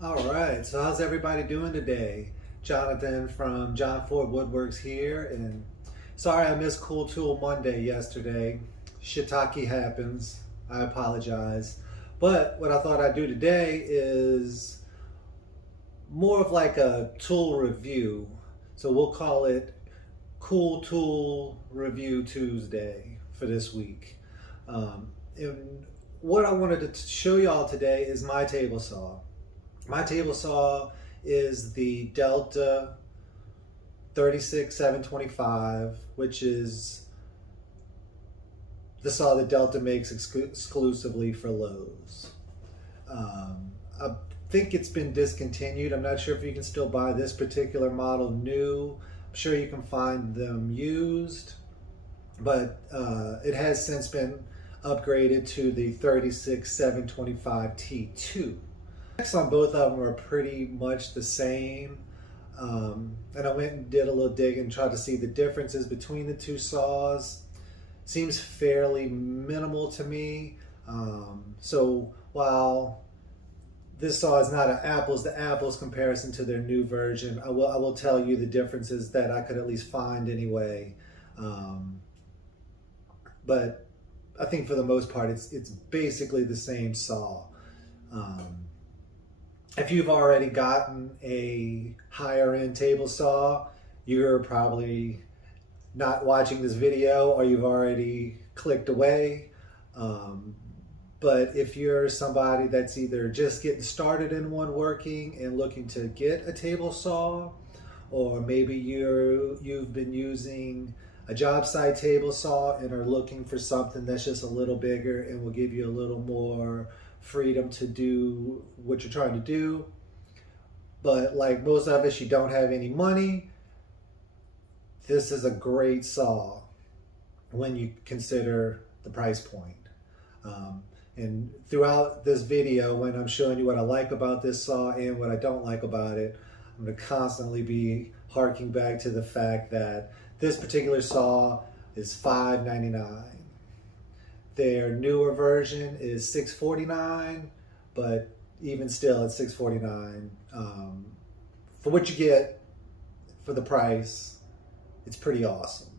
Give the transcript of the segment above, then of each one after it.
All right, so how's everybody doing today? Jonathan from Jon Ford Woodworks here, and sorry I missed Cool Tool Monday yesterday. Shiitake happens. I apologize. But what I thought I'd do today is more of like a tool review. So we'll call it Cool Tool Review Tuesday for this week. And what I wanted to show y'all today is my table saw. My table saw is the Delta 36725, which is the saw that Delta makes exclusively for Lowe's. I think it's been discontinued. I'm not sure if you can still buy this particular model new. I'm sure you can find them used, but it has since been upgraded to the 36725 T2. Specs on both of them are pretty much the same. And I went and did a little digging and tried to see the differences between the two saws. Seems fairly minimal to me. So while this saw is not an apples to apples comparison to their new version, I will tell you the differences that I could at least find anyway. But I think for the most part, it's basically the same saw. If you've already gotten a higher end table saw, you're probably not watching this video or you've already clicked away. But if you're somebody that's either just getting started in one working and looking to get a table saw, or maybe you've been using a job site table saw and are looking for something that's just a little bigger and will give you a little more freedom to do what you're trying to do, but like most of us, you don't have any money, this is a great saw when you consider the price point. And throughout this video, when I'm showing you what I like about this saw and what I don't like about it, I'm going to constantly be harking back to the fact that this particular saw is $5.99. Their newer version is $6.49, but even still at $6.49, for what you get for the price, it's pretty awesome.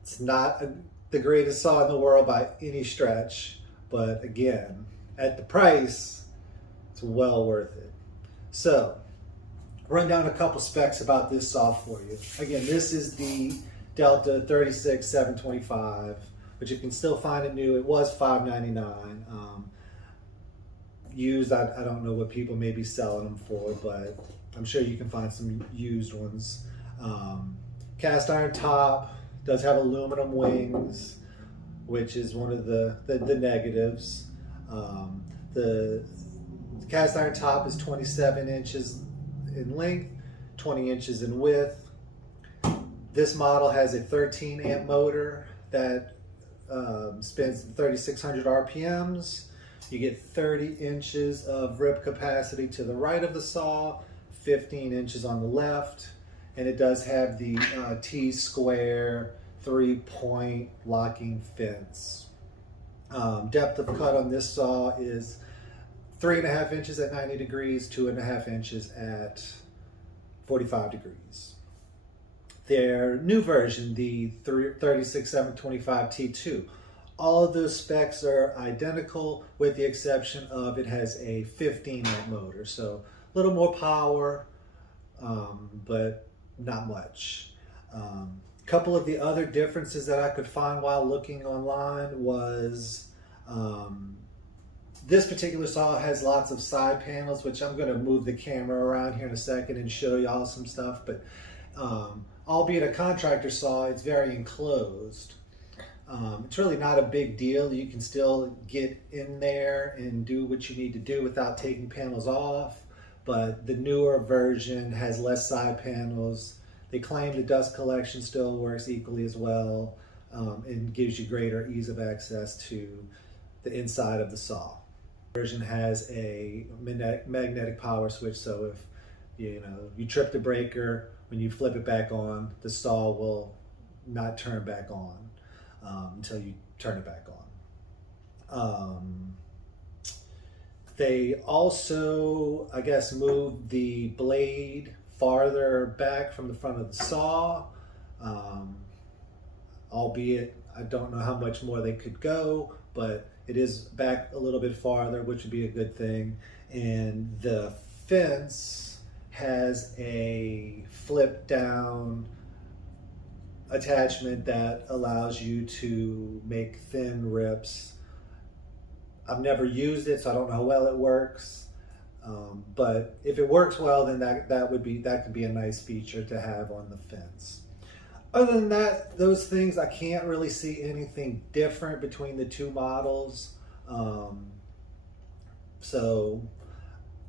It's not the greatest saw in the world by any stretch, but again, at the price, it's well worth it. So, run down a couple specs about this saw for you. Again, this is the Delta 36725. But you can still find it new. It was $5.99. Used, I don't know what people may be selling them for, but I'm sure you can find some used ones. Cast iron top, does have aluminum wings, which is one of the negatives. The cast iron top is 27 inches in length, 20 inches in width. This model has a 13 amp motor that spins 3,600 RPMs. You get 30 inches of rip capacity to the right of the saw, 15 inches on the left, and it does have the T-square 3-point locking fence. Depth of cut on this saw is 3.5 inches at 90 degrees, 2.5 inches at 45 degrees. Their new version, the 36725 T2, all of those specs are identical with the exception of it has a 15 amp motor, so a little more power, but not much. A couple of the other differences that I could find while looking online was this particular saw has lots of side panels, which I'm going to move the camera around here in a second and show y'all some stuff, but albeit a contractor saw, it's very enclosed. It's really not a big deal. You can still get in there and do what you need to do without taking panels off, but the newer version has less side panels. They claim the dust collection still works equally as well, and gives you greater ease of access to the inside of the saw. The version has a magnetic power switch, so if you trip the breaker, when you flip it back on, the saw will not turn back on until you turn it back on. They also, I guess, moved the blade farther back from the front of the saw, albeit I don't know how much more they could go, but it is back a little bit farther, which would be a good thing. And the fence has a flip down attachment that allows you to make thin rips. I've never used it, so I don't know how well it works. But if it works well, then that could be a nice feature to have on the fence. Other than that, those things, I can't really see anything different between the two models. So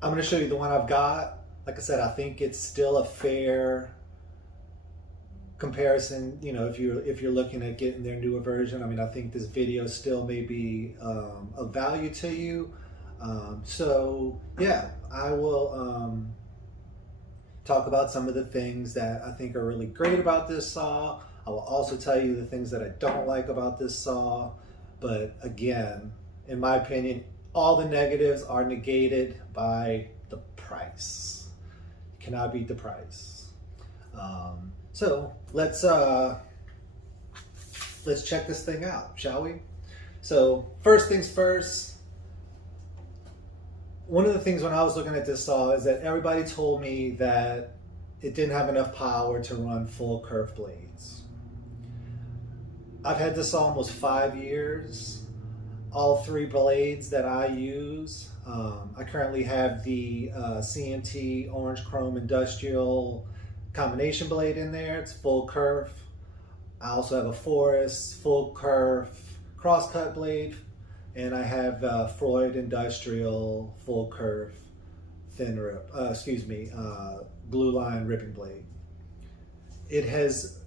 I'm going to show you the one I've got. Like I said, I think it's still a fair comparison. You know, if you're looking at getting their newer version, I mean, I think this video still may be of value to you. So yeah, I will talk about some of the things that I think are really great about this saw. I will also tell you the things that I don't like about this saw. But again, in my opinion, all the negatives are negated by the price. You cannot beat the price. So let's check this thing out, shall we? So first things first. One of the things when I was looking at this saw is that everybody told me that it didn't have enough power to run full curve blades. I've had this saw almost 5 years. All 3 blades that I use, I currently have the CMT Orange Chrome Industrial combination blade in there. It's full curve. I also have a Forest full curve crosscut blade, and I have Freud Industrial full curve thin rip, glue line ripping blade. It has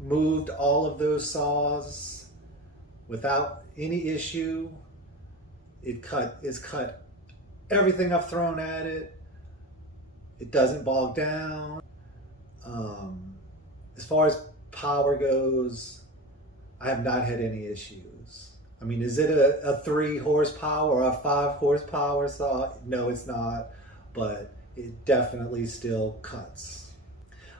moved all of those saws without any issue. It's cut everything I've thrown at it. It doesn't bog down. As far as power goes, I have not had any issues. I mean, is it a 3 horsepower or a 5 horsepower saw? No, it's not, but it definitely still cuts.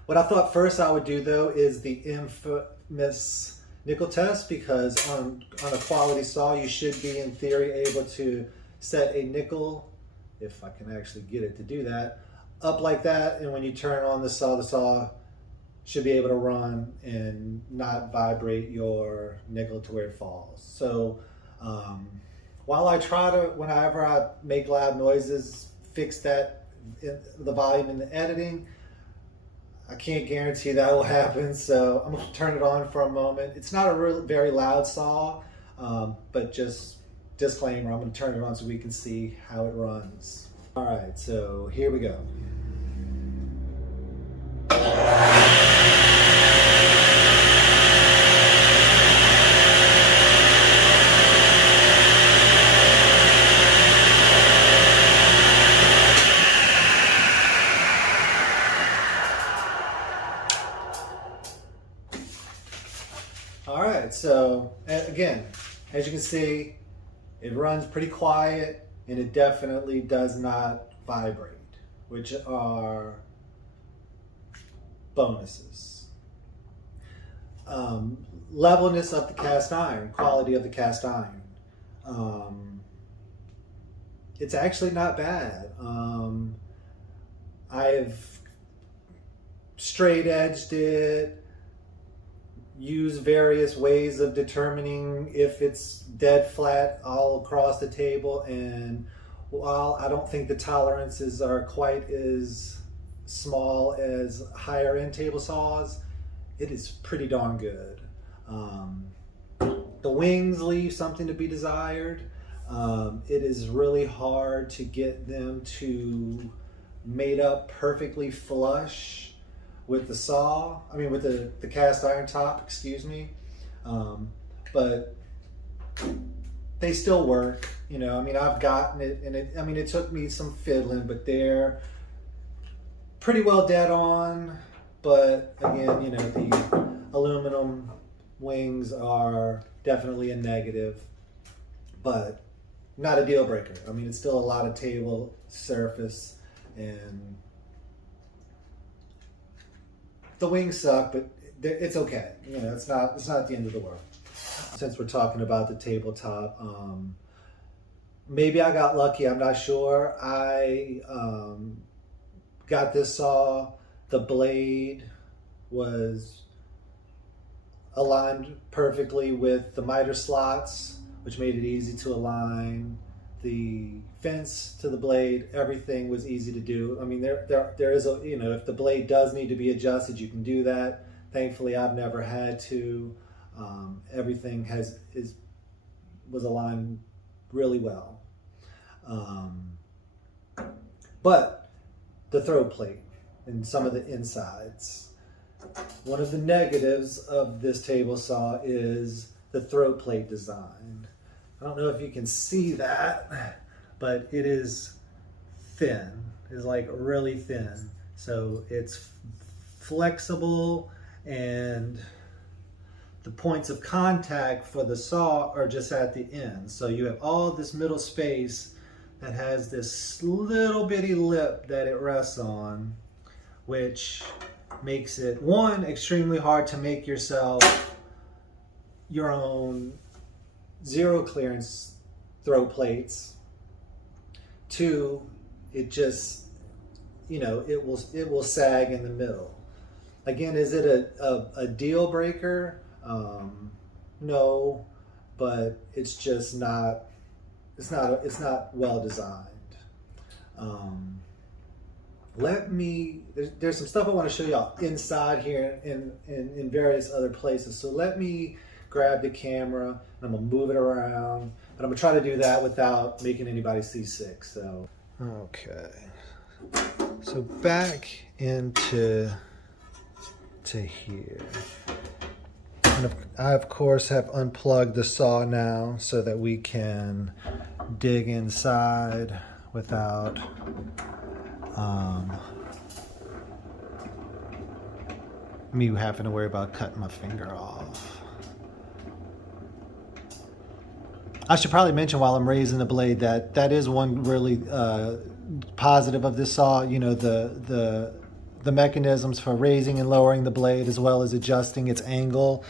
What I thought first I would do though is the infamous nickel test, because on a quality saw you should be in theory able to set a nickel, if I can actually get it to do that, up like that, and when you turn on the saw should be able to run and not vibrate your nickel to where it falls. So while I try to, whenever I make loud noises, fix that the volume in the editing, I can't guarantee that will happen, so I'm going to turn it on for a moment. It's not a very loud saw, but just disclaimer, I'm going to turn it on so we can see how it runs. All right, so here we go. All right, so again, as you can see, it runs pretty quiet and it definitely does not vibrate, which are bonuses. Levelness of the cast iron, quality of the cast iron. It's actually not bad. I've straight edged it, use various ways of determining if it's dead flat all across the table, and while I don't think the tolerances are quite as small as higher end table saws, it is pretty darn good. The wings leave something to be desired. It is really hard to get them to mate up perfectly flush with the saw, with the cast iron top, excuse me. But they still work, I've gotten it, and it took me some fiddling, but they're pretty well dead on. But again, the aluminum wings are definitely a negative, but not a deal breaker. I mean, it's still a lot of table surface, and the wings suck, but it's okay. You know, it's not the end of the world. Since we're talking about the tabletop, maybe I got lucky. I'm not sure. I got this saw. The blade was aligned perfectly with the miter slots, which made it easy to align the fence to the blade. Everything was easy to do. I mean, there is a, you know, if the blade does need to be adjusted, you can do that. Thankfully, I've never had to. Everything was aligned really well. But the throw plate and some of the insides. One of the negatives of this table saw is the throw plate design. I don't know if you can see that, but it is thin. It's like really thin. So it's flexible, and the points of contact for the saw are just at the end. So you have all this middle space that has this little bitty lip that it rests on, which makes it, one, extremely hard to make yourself your own zero clearance throw plates. Two, it just, you know, it will sag in the middle. Again, is it a deal breaker? No, but it's just not, it's not well designed. There's some stuff I want to show y'all inside here in various other places. So let me grab the camera and I'm gonna move it around, but I'm gonna try to do that without making anybody seasick. So, okay. So back into here. And I of course have unplugged the saw now so that we can dig inside without me having to worry about cutting my finger off. I should probably mention while I'm raising the blade that is one really positive of this saw. You know, the mechanisms for raising and lowering the blade as well as adjusting its angle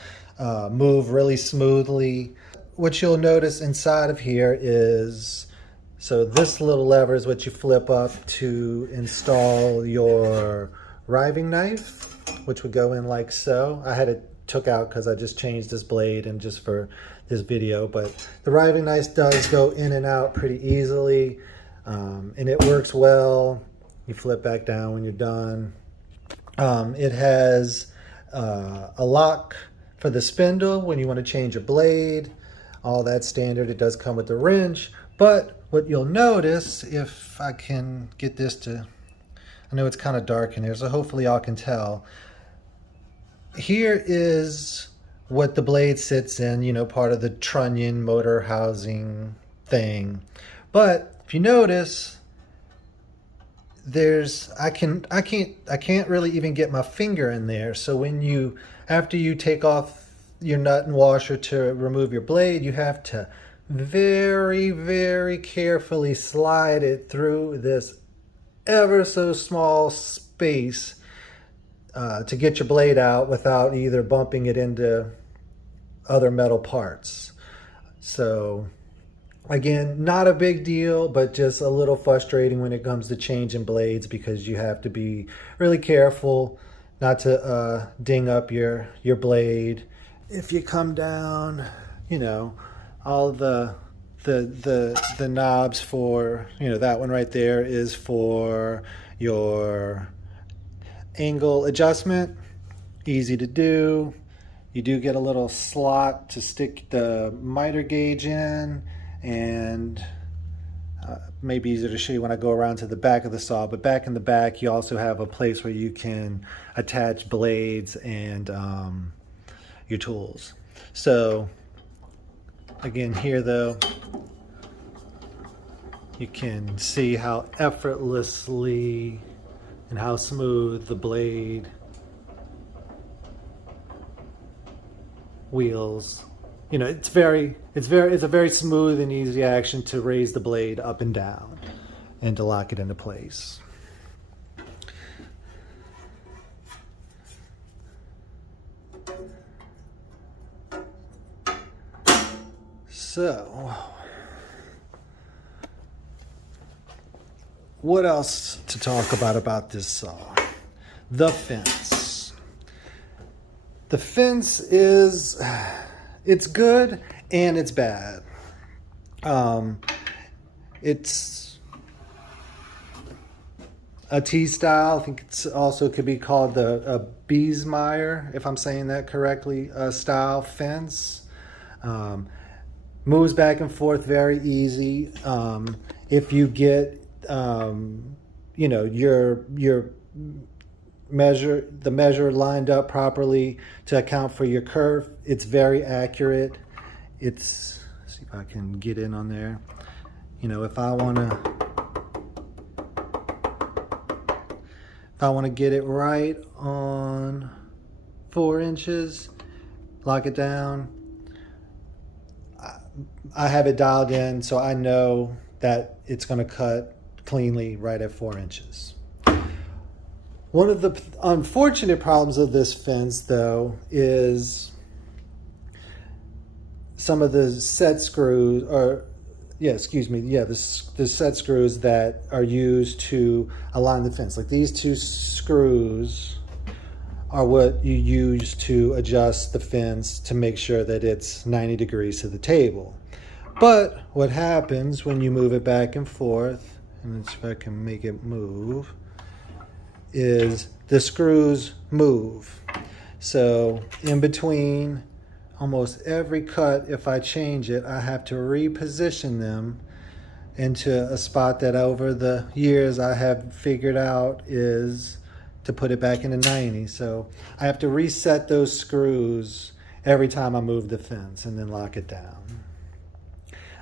move really smoothly. What you'll notice inside of here is, so this little lever is what you flip up to install your riving knife, which would go in like so. I had it took out because I just changed this blade and just for this video, but the riving knife does go in and out pretty easily, and it works well. You flip back down when you're done. It has a lock for the spindle when you want to change a blade. All that standard. It does come with the wrench, but what you'll notice, if I can get this to, I know it's kind of dark in here, so hopefully y'all can tell. Here is what the blade sits in, you know, part of the trunnion motor housing thing. But if you notice, I can't really even get my finger in there. So when after you take off your nut and washer to remove your blade, you have to very, very carefully slide it through this ever so small space to get your blade out without either bumping it into other metal parts. So again, not a big deal, but just a little frustrating when it comes to changing blades, because you have to be really careful not to ding up your blade. If you come down, you know, all the knobs for, you know, that one right there is for your angle adjustment. Easy to do. You do get a little slot to stick the miter gauge in, and maybe easier to show you when I go around to the back of the saw, but back in the back you also have a place where you can attach blades and your tools. So again, here though, you can see how effortlessly and how smooth the blade wheels you know, it's a very smooth and easy action to raise the blade up and down and to lock it into place. So, what else to talk about this saw? The fence. The fence is, it's good and it's bad. It's a T-style. I think it's also could be called a Biesmeyer, if I'm saying that correctly, style fence. Moves back and forth very easy. If you get, you know, your measure lined up properly to account for your curve, it's very accurate. Let's see if I can get in on there. You know, if I want to get it right on 4 inches, lock it down. I have it dialed in, so I know that it's going to cut cleanly right at 4 inches. One of the unfortunate problems of this fence, though, is some of the set screws, the set screws that are used to align the fence. Like these 2 screws are what you use to adjust the fence to make sure that it's 90 degrees to the table. But what happens when you move it back and forth, and if I can make it move, is the screws move. So in between almost every cut, if I change it, I have to reposition them into a spot that over the years I have figured out is to put it back into 90. So I have to reset those screws every time I move the fence and then lock it down.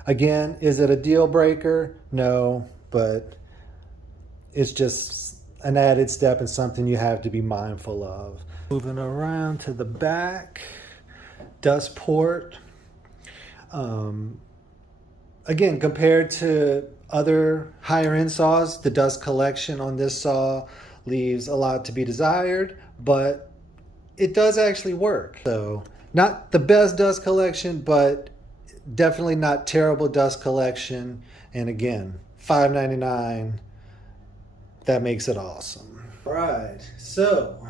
Again, is it a deal breaker? No, but it's just an added step and something you have to be mindful of. Moving around to the back, dust port. Again, compared to other higher end saws, the dust collection on this saw leaves a lot to be desired, but it does actually work. So not the best dust collection, but definitely not terrible dust collection. And again, $5.99, that makes it awesome. All right, so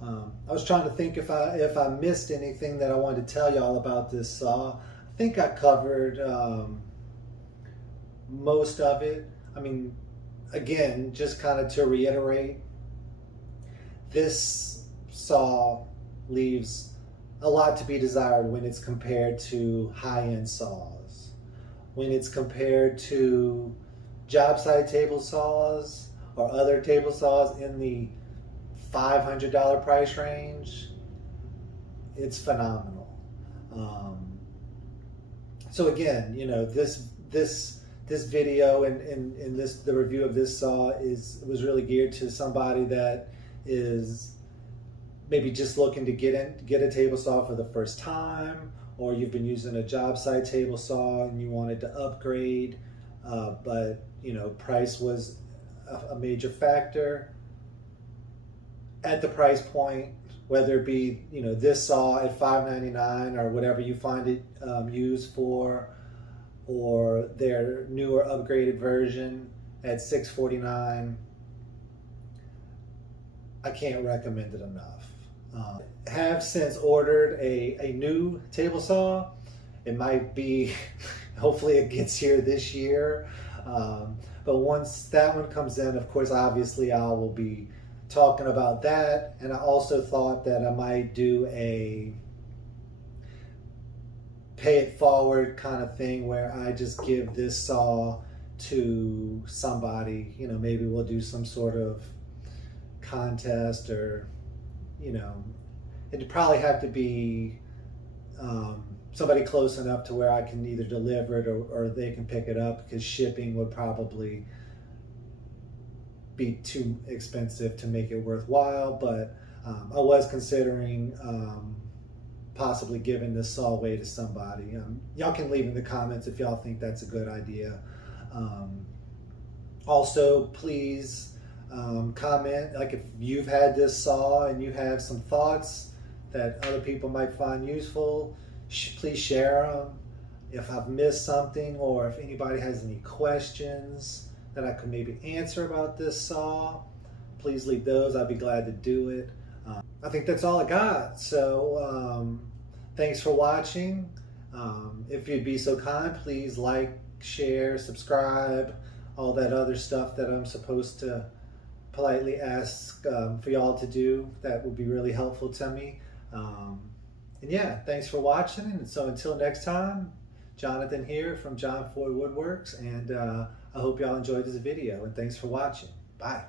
I was trying to think if I missed anything that I wanted to tell y'all about this saw. I think I covered most of it. I mean, again, just kind of to reiterate, this saw leaves a lot to be desired when it's compared to high-end saws. When it's compared to Jobsite table saws or other table saws in the $500 price range, it's phenomenal. So again, you know, this video and the review of this saw was really geared to somebody that is maybe just looking to get a table saw for the first time, or you've been using a job site table saw and you wanted to upgrade, but you know, price was a major factor. At the price point, whether it be, you know, this saw at $5.99 or whatever you find it used for, or their newer upgraded version at $6.49, I can't recommend it enough. Have since ordered a new table saw. It might be, hopefully it gets here this year. But once that one comes in, of course, obviously I will be talking about that. And I also thought that I might do a pay it forward kind of thing where I just give this saw to somebody. You know, maybe we'll do some sort of contest, or, you know, it'd probably have to be somebody close enough to where I can either deliver it or they can pick it up, because shipping would probably be too expensive to make it worthwhile. But I was considering possibly giving this saw away to somebody. Y'all can leave in the comments if y'all think that's a good idea. Also, please comment, like if you've had this saw and you have some thoughts that other people might find useful, please share them. If I've missed something, or if anybody has any questions that I could maybe answer about this saw, please leave those. I'd be glad to do it. I think that's all I got. So thanks for watching. If you'd be so kind, please like, share, subscribe, all that other stuff that I'm supposed to politely ask for y'all to do. That would be really helpful to me. And yeah, thanks for watching. And so until next time, Jonathan here from Jon Ford Woodworks, and I hope y'all enjoyed this video, and thanks for watching. Bye.